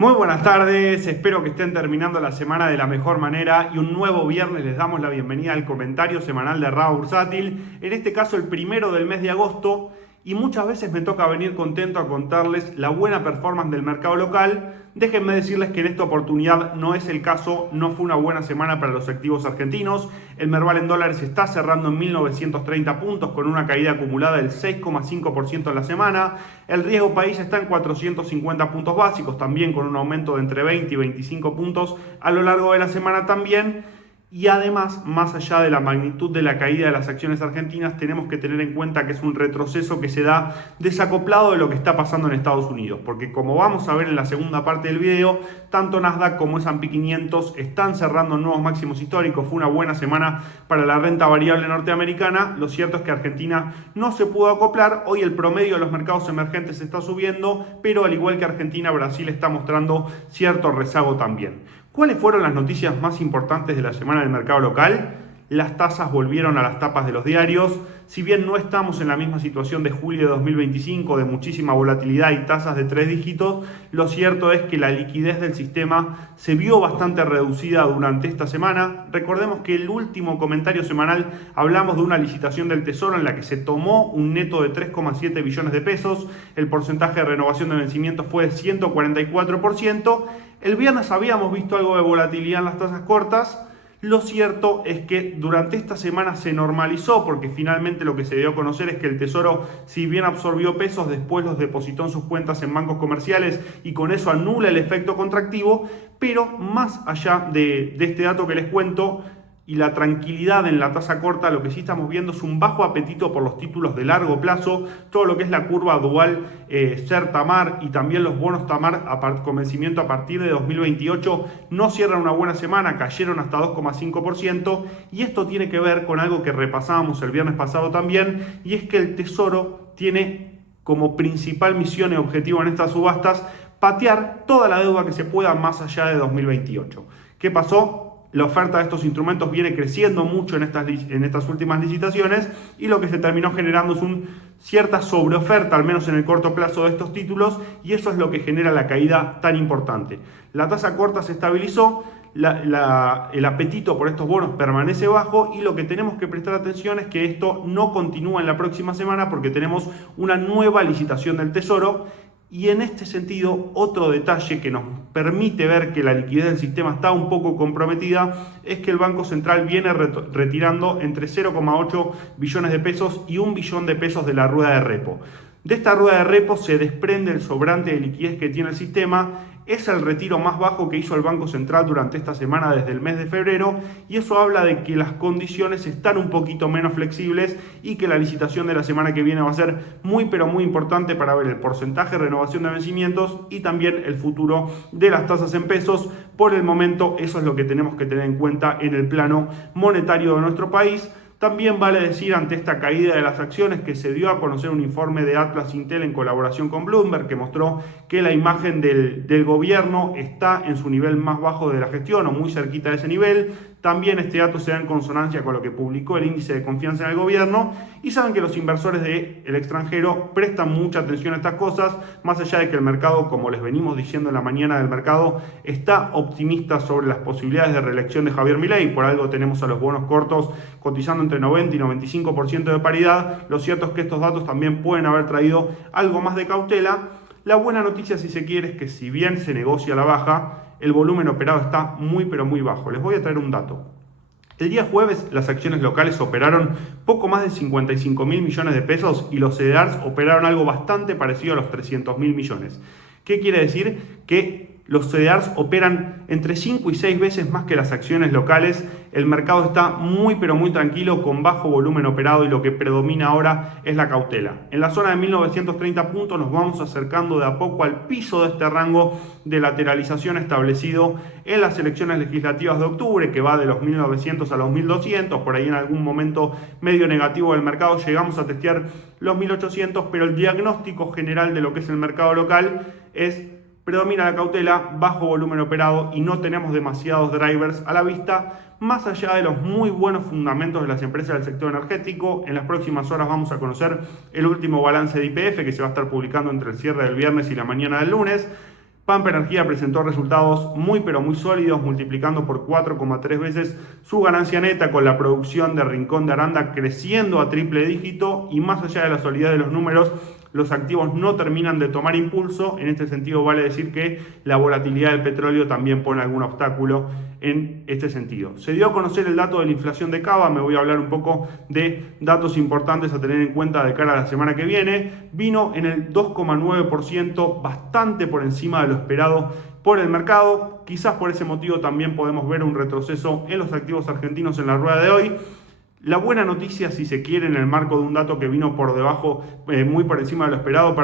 Muy buenas tardes, espero que estén terminando la semana de la mejor manera y un nuevo viernes les damos la bienvenida al comentario semanal de Raba Bursátil, en este caso el primero del mes de agosto, y muchas veces me toca venir contento a contarles la buena performance del mercado local. Déjenme decirles que en esta oportunidad no es el caso, no fue una buena semana para los activos argentinos. El Merval en dólares está cerrando en 1930 puntos con una caída acumulada del 6,5% en la semana. El riesgo país está en 450 puntos básicos, también con un aumento de entre 20 y 25 puntos a lo largo de la semana también. Y además, más allá de la magnitud de la caída de las acciones argentinas, tenemos que tener en cuenta que es un retroceso que se da desacoplado de lo que está pasando en Estados Unidos. Porque como vamos a ver en la segunda parte del video, tanto Nasdaq como S&P 500 están cerrando nuevos máximos históricos. Fue una buena semana para la renta variable norteamericana. Lo cierto es que Argentina no se pudo acoplar. Hoy el promedio de los mercados emergentes está subiendo, pero al igual que Argentina, Brasil está mostrando cierto rezago también. ¿Cuáles fueron las noticias más importantes de la semana del mercado local? Las tasas volvieron a las tapas de los diarios. Si bien no estamos en la misma situación de julio de 2025 de muchísima volatilidad y tasas de 3 dígitos, lo cierto es que la liquidez del sistema se vio bastante reducida durante esta semana. Recordemos que el último comentario semanal hablamos de una licitación del Tesoro en la que se tomó un neto de 3,7 billones de pesos. El porcentaje de renovación de vencimientos fue de 144%. El viernes habíamos visto algo de volatilidad en las tasas cortas. Lo cierto es que durante esta semana se normalizó porque finalmente lo que se dio a conocer es que el Tesoro, si bien absorbió pesos, después los depositó en sus cuentas en bancos comerciales y con eso anula el efecto contractivo. Pero más allá de este dato que les cuento y la tranquilidad en la tasa corta, lo que sí estamos viendo es un bajo apetito por los títulos de largo plazo. Todo lo que es la curva dual SER Tamar y también los bonos Tamar con vencimiento a partir de 2028 no cierran una buena semana, cayeron hasta 2,5%, y esto tiene que ver con algo que repasábamos el viernes pasado también, y es que el Tesoro tiene como principal misión y objetivo en estas subastas patear toda la deuda que se pueda más allá de 2028. ¿Qué pasó? La oferta de estos instrumentos viene creciendo mucho en estas últimas licitaciones, y lo que se terminó generando es cierta sobreoferta, al menos en el corto plazo, de estos títulos, y eso es lo que genera la caída tan importante. La tasa corta se estabilizó, el apetito por estos bonos permanece bajo, y lo que tenemos que prestar atención es que esto no continúa en la próxima semana porque tenemos una nueva licitación del Tesoro. Y en este sentido, otro detalle que nos permite ver que la liquidez del sistema está un poco comprometida es que el Banco Central viene retirando entre 0,8 billones de pesos y 1 billón de pesos de la rueda de repo. De esta rueda de repo se desprende el sobrante de liquidez que tiene el sistema. Es el retiro más bajo que hizo el Banco Central durante esta semana desde el mes de febrero, y eso habla de que las condiciones están un poquito menos flexibles y que la licitación de la semana que viene va a ser muy pero muy importante para ver el porcentaje de renovación de vencimientos y también el futuro de las tasas en pesos. Por el momento eso es lo que tenemos que tener en cuenta en el plano monetario de nuestro país. También vale decir, ante esta caída de las acciones, que se dio a conocer un informe de Atlas Intel en colaboración con Bloomberg que mostró que la imagen del gobierno está en su nivel más bajo de la gestión o muy cerquita de ese nivel. También este dato se da en consonancia con lo que publicó el índice de confianza en el gobierno, y saben que los inversores del extranjero prestan mucha atención a estas cosas, más allá de que el mercado, como les venimos diciendo en la mañana del mercado, está optimista sobre las posibilidades de reelección de Javier Milei. Por algo tenemos a los bonos cortos cotizando entre 90 y 95% de paridad. Lo cierto es que estos datos también pueden haber traído algo más de cautela. La buena noticia, si se quiere, es que si bien se negocia a la baja, el volumen operado está muy pero muy bajo. Les voy a traer un dato. El día jueves las acciones locales operaron poco más de 55 mil millones de pesos y los CDRs operaron algo bastante parecido a los 300 mil millones. ¿Qué quiere decir? Que los CDRs operan entre 5 y 6 veces más que las acciones locales. El mercado está muy pero muy tranquilo, con bajo volumen operado, y lo que predomina ahora es la cautela. En la zona de 1930 puntos nos vamos acercando de a poco al piso de este rango de lateralización establecido en las elecciones legislativas de octubre, que va de los 1900 a los 1200. Por ahí en algún momento medio negativo del mercado llegamos a testear los 1800, pero el diagnóstico general de lo que es el mercado local es: predomina la cautela, bajo volumen operado y no tenemos demasiados drivers a la vista, más allá de los muy buenos fundamentos de las empresas del sector energético. En las próximas horas vamos a conocer el último balance de YPF, que se va a estar publicando entre el cierre del viernes y la mañana del lunes. Pampa Energía presentó resultados muy pero muy sólidos, multiplicando por 4,3 veces su ganancia neta, con la producción de Rincón de Aranda creciendo a triple dígito, y más allá de la solidez de los números, los activos no terminan de tomar impulso. En este sentido vale decir que la volatilidad del petróleo también pone algún obstáculo en este sentido. Se dio a conocer el dato de la inflación de Cava. Me voy a hablar un poco de datos importantes a tener en cuenta de cara a la semana que viene. Vino en el 2,9%, bastante por encima de lo esperado por el mercado. Quizás por ese motivo también podemos ver un retroceso en los activos argentinos en la rueda de hoy. La buena noticia, si se quiere, en el marco de un dato que vino por debajo, muy por encima de lo esperado,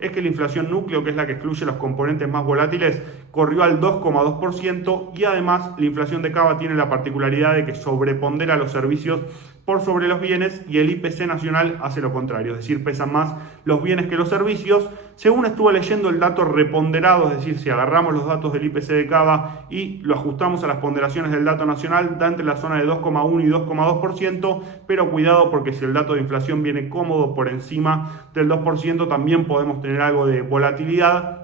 es que la inflación núcleo, que es la que excluye los componentes más volátiles, corrió al 2,2%, y además la inflación de Cava tiene la particularidad de que sobrepondera los servicios por sobre los bienes, y el IPC nacional hace lo contrario, es decir, pesan más los bienes que los servicios. Según estuve leyendo, el dato reponderado, es decir, si agarramos los datos del IPC de Cava y lo ajustamos a las ponderaciones del dato nacional, da entre la zona de 2,1 y 2,2%, pero cuidado, porque si el dato de inflación viene cómodo por encima del 2%, también podemos tener algo de volatilidad.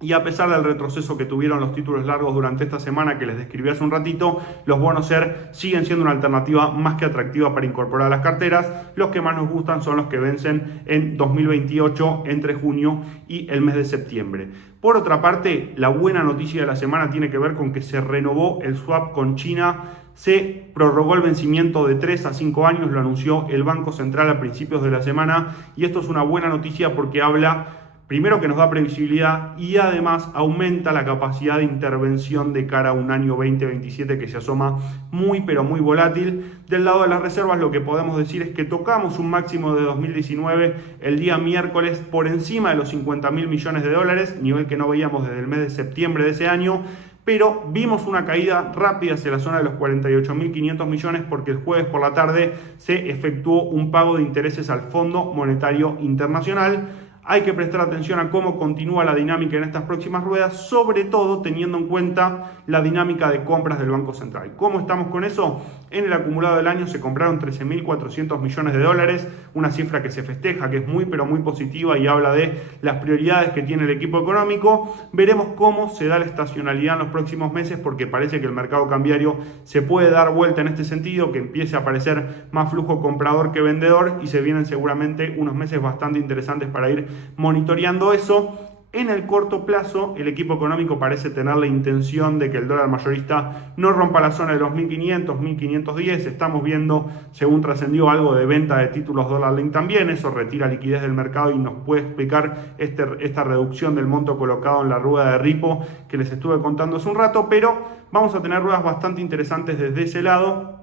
Y a pesar del retroceso que tuvieron los títulos largos durante esta semana que les describí hace un ratito, los bonos SER siguen siendo una alternativa más que atractiva para incorporar a las carteras. Los que más nos gustan son los que vencen en 2028, entre junio y el mes de septiembre. Por otra parte, la buena noticia de la semana tiene que ver con que se renovó el swap con China. Se prorrogó el vencimiento de 3 a 5 años, lo anunció el Banco Central a principios de la semana, y esto es una buena noticia porque habla, primero, que nos da previsibilidad, y además aumenta la capacidad de intervención de cara a un año 2027 que se asoma muy pero muy volátil. Del lado de las reservas, lo que podemos decir es que tocamos un máximo de 2019 el día miércoles por encima de los 50.000 millones de dólares, nivel que no veíamos desde el mes de septiembre de ese año. Pero vimos una caída rápida hacia la zona de los 48.500 millones porque el jueves por la tarde se efectuó un pago de intereses al Fondo Monetario Internacional. Hay que prestar atención a cómo continúa la dinámica en estas próximas ruedas, sobre todo teniendo en cuenta la dinámica de compras del Banco Central. ¿Cómo estamos con eso? En el acumulado del año se compraron 13.400 millones de dólares, una cifra que se festeja, que es muy pero muy positiva y habla de las prioridades que tiene el equipo económico. Veremos cómo se da la estacionalidad en los próximos meses, porque parece que el mercado cambiario se puede dar vuelta en este sentido, que empiece a aparecer más flujo comprador que vendedor, y se vienen seguramente unos meses bastante interesantes para ir monitoreando eso. En el corto plazo, el equipo económico parece tener la intención de que el dólar mayorista no rompa la zona de los 1.500, 1.510. Estamos viendo, según trascendió, algo de venta de títulos dólar link también. Eso retira liquidez del mercado y nos puede explicar esta reducción del monto colocado en la rueda de repo que les estuve contando hace un rato. Pero vamos a tener ruedas bastante interesantes desde ese lado,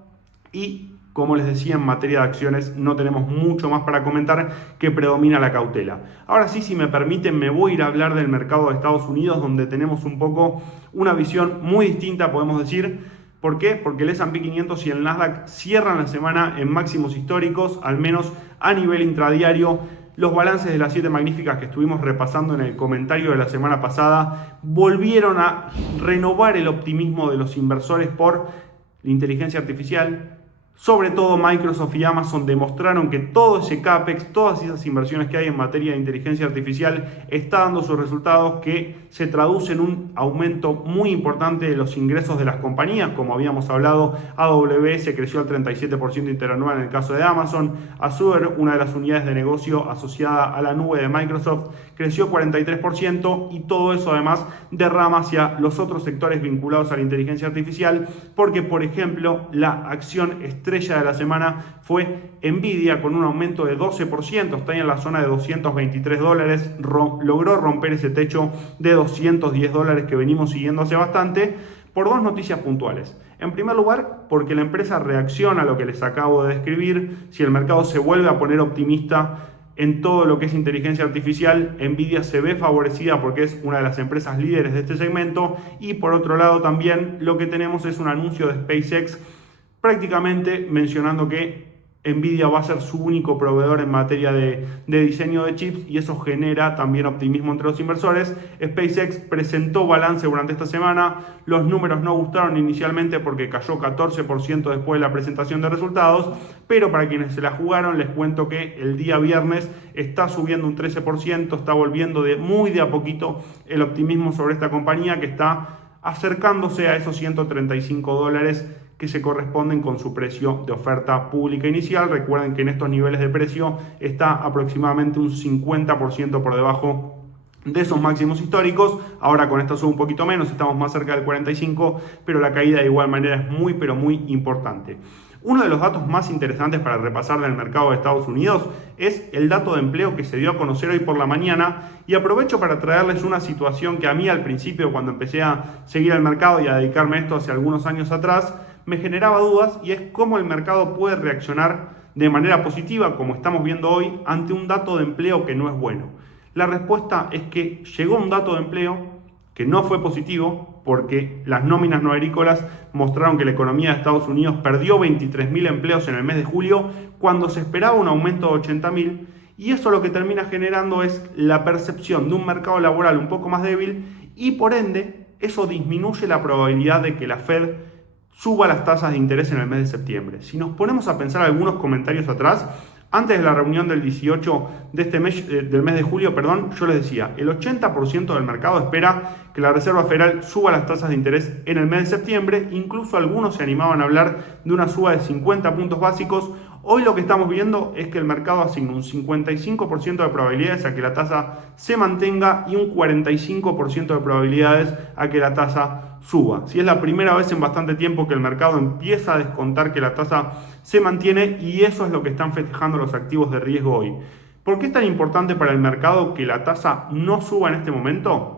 y como les decía, en materia de acciones no tenemos mucho más para comentar, que predomina la cautela. Ahora sí, si me permiten, me voy a ir a hablar del mercado de Estados Unidos, donde tenemos un poco una visión muy distinta, podemos decir. ¿Por qué? Porque el S&P 500 y el Nasdaq cierran la semana en máximos históricos, al menos a nivel intradiario. Los balances de las 7 magníficas que estuvimos repasando en el comentario de la semana pasada volvieron a renovar el optimismo de los inversores por la inteligencia artificial. Sobre todo Microsoft y Amazon demostraron que todo ese CAPEX, todas esas inversiones que hay en materia de inteligencia artificial, está dando sus resultados, que se traduce en un aumento muy importante de los ingresos de las compañías. Como habíamos hablado, AWS creció al 37% interanual en el caso de Amazon. Azure, una de las unidades de negocio asociada a la nube de Microsoft, creció 43%, y todo eso además derrama hacia los otros sectores vinculados a la inteligencia artificial, porque, por ejemplo, la acción estrella de la semana fue Nvidia, con un aumento de 12%, está en la zona de $223, logró romper ese techo de $210 que venimos siguiendo hace bastante, por dos noticias puntuales. En primer lugar, porque la empresa reacciona a lo que les acabo de describir. Si el mercado se vuelve a poner optimista en todo lo que es inteligencia artificial, Nvidia se ve favorecida porque es una de las empresas líderes de este segmento. Y por otro lado también lo que tenemos es un anuncio de SpaceX prácticamente mencionando que Nvidia va a ser su único proveedor en materia de diseño de chips y eso genera también optimismo entre los inversores. SpaceX presentó balance durante esta semana, los números no gustaron inicialmente porque cayó 14% después de la presentación de resultados, pero para quienes se la jugaron les cuento que el día viernes está subiendo un 13%, está volviendo muy de a poquito el optimismo sobre esta compañía que está acercándose a esos $135 que se corresponden con su precio de oferta pública inicial. Recuerden que en estos niveles de precio está aproximadamente un 50% por debajo de esos máximos históricos. Ahora con esto sube un poquito menos, estamos más cerca del 45, pero la caída de igual manera es muy pero muy importante. Uno de los datos más interesantes para repasar del mercado de Estados Unidos es el dato de empleo que se dio a conocer hoy por la mañana, y aprovecho para traerles una situación que a mí al principio, cuando empecé a seguir el mercado y a dedicarme a esto hace algunos años atrás, me generaba dudas, y es cómo el mercado puede reaccionar de manera positiva, como estamos viendo hoy, ante un dato de empleo que no es bueno. La respuesta es que llegó un dato de empleo que no fue positivo porque las nóminas no agrícolas mostraron que la economía de Estados Unidos perdió 23.000 empleos en el mes de julio cuando se esperaba un aumento de 80.000, y eso lo que termina generando es la percepción de un mercado laboral un poco más débil, y por ende eso disminuye la probabilidad de que la Fed suba las tasas de interés en el mes de septiembre. Si nos ponemos a pensar algunos comentarios atrás, antes de la reunión del 18 de este mes, del mes de julio, yo les decía, el 80% del mercado espera que la Reserva Federal suba las tasas de interés en el mes de septiembre. Incluso algunos se animaban a hablar de una suba de 50 puntos básicos. Hoy lo que estamos viendo es que el mercado asigna un 55% de probabilidades a que la tasa se mantenga y un 45% de probabilidades a que la tasa suba. Si es la primera vez en bastante tiempo que el mercado empieza a descontar que la tasa se mantiene, y eso es lo que están festejando los activos de riesgo hoy. ¿Por qué es tan importante para el mercado que la tasa no suba en este momento?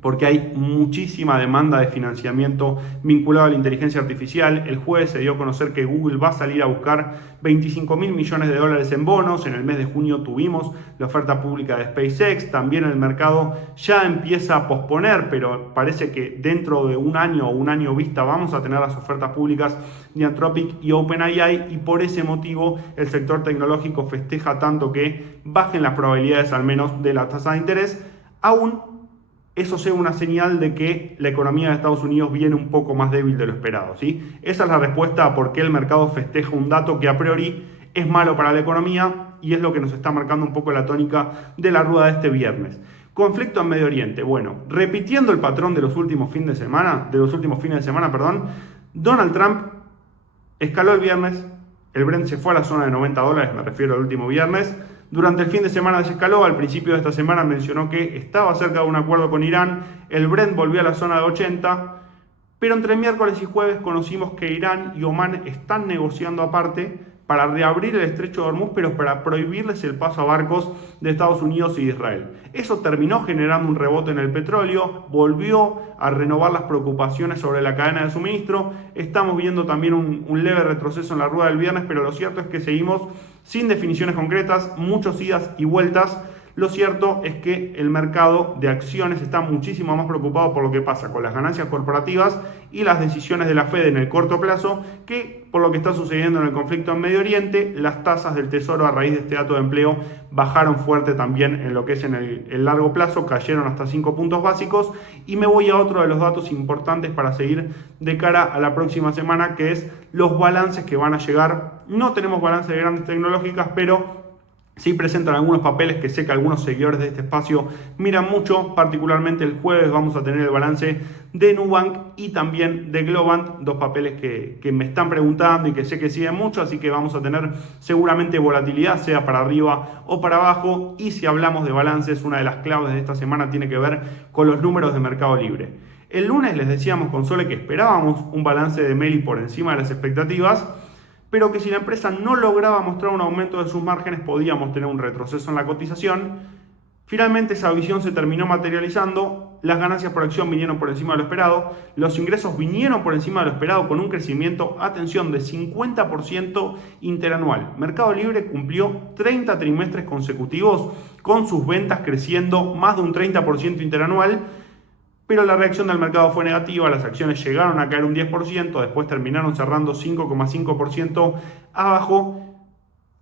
Porque hay muchísima demanda de financiamiento vinculado a la inteligencia artificial. El jueves se dio a conocer que Google va a salir a buscar 25.000 millones de dólares en bonos. En el mes de junio tuvimos la oferta pública de SpaceX. También el mercado ya empieza a posponer, pero parece que dentro de un año o un año vista vamos a tener las ofertas públicas de Anthropic y OpenAI, y por ese motivo el sector tecnológico festeja tanto que bajen las probabilidades al menos de la tasa de interés. Aún eso sea una señal de que la economía de Estados Unidos viene un poco más débil de lo esperado, ¿sí? Esa es la respuesta a por qué el mercado festeja un dato que a priori es malo para la economía, y es lo que nos está marcando un poco la tónica de la rueda de este viernes. Conflicto en Medio Oriente. Bueno, repitiendo el patrón de los últimos fines de semana, Donald Trump escaló el viernes, el Brent se fue a la zona de $90, me refiero al último viernes. Durante el fin de semana desescaló, al principio de esta semana mencionó que estaba cerca de un acuerdo con Irán, el Brent volvió a la zona de 80, pero entre miércoles y jueves conocimos que Irán y Omán están negociando aparte para reabrir el estrecho de Hormuz, pero para prohibirles el paso a barcos de Estados Unidos y de Israel. Eso terminó generando un rebote en el petróleo, volvió a renovar las preocupaciones sobre la cadena de suministro. Estamos viendo también un leve retroceso en la rueda del viernes, pero lo cierto es que seguimos sin definiciones concretas, muchos idas y vueltas. Lo cierto es que el mercado de acciones está muchísimo más preocupado por lo que pasa con las ganancias corporativas y las decisiones de la Fed en el corto plazo que por lo que está sucediendo en el conflicto en Medio Oriente. Las tasas del Tesoro a raíz de este dato de empleo bajaron fuerte también en lo que es en el largo plazo, cayeron hasta 5 puntos básicos. Y me voy a otro de los datos importantes para seguir de cara a la próxima semana, que es los balances que van a llegar. No tenemos balance de grandes tecnológicas, pero sí presentan algunos papeles que sé que algunos seguidores de este espacio miran mucho. Particularmente el jueves vamos a tener el balance de Nubank y también de Globant, dos papeles que me están preguntando y que sé que siguen mucho, así que vamos a tener seguramente volatilidad, sea para arriba o para abajo. Y si hablamos de balances, una de las claves de esta semana tiene que ver con los números de Mercado Libre. El lunes les decíamos con Sole que esperábamos un balance de Meli por encima de las expectativas, pero que si la empresa no lograba mostrar un aumento de sus márgenes podíamos tener un retroceso en la cotización. Finalmente esa visión se terminó materializando, las ganancias por acción vinieron por encima de lo esperado, los ingresos vinieron por encima de lo esperado con un crecimiento, atención, de 50% interanual. Mercado Libre cumplió 30 trimestres consecutivos con sus ventas creciendo más de un 30% interanual, pero la reacción del mercado fue negativa, las acciones llegaron a caer un 10%, después terminaron cerrando 5,5% abajo.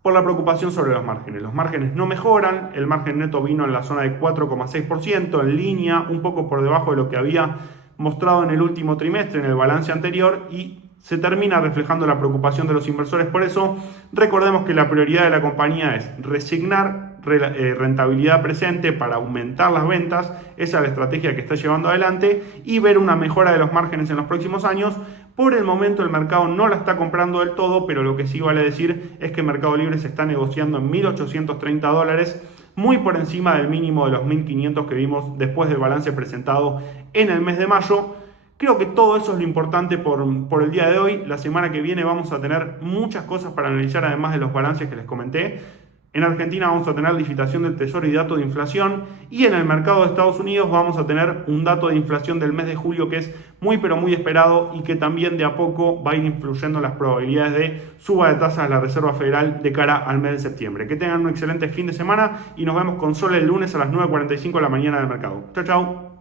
por la preocupación sobre los márgenes. Los márgenes no mejoran, el margen neto vino en la zona de 4,6%, en línea, un poco por debajo de lo que había mostrado en el último trimestre, en el balance anterior, y se termina reflejando la preocupación de los inversores. Por eso, recordemos que la prioridad de la compañía es resignar rentabilidad presente para aumentar las ventas, esa es la estrategia que está llevando adelante, y ver una mejora de los márgenes en los próximos años. Por el momento el mercado no la está comprando del todo, pero lo que sí vale decir es que Mercado Libre se está negociando en $1.830, muy por encima del mínimo de los 1.500 que vimos después del balance presentado en el mes de mayo. Creo que todo eso es lo importante por el día de hoy. La semana que viene vamos a tener muchas cosas para analizar, además de los balances que les comenté. En Argentina vamos a tener licitación del Tesoro y dato de inflación, y en el mercado de Estados Unidos vamos a tener un dato de inflación del mes de julio que es muy pero muy esperado y que también de a poco va a ir influyendo en las probabilidades de suba de tasas de la Reserva Federal de cara al mes de septiembre. Que tengan un excelente fin de semana y nos vemos con Sol el lunes a las 9:45 de la mañana del mercado. Chau, chau.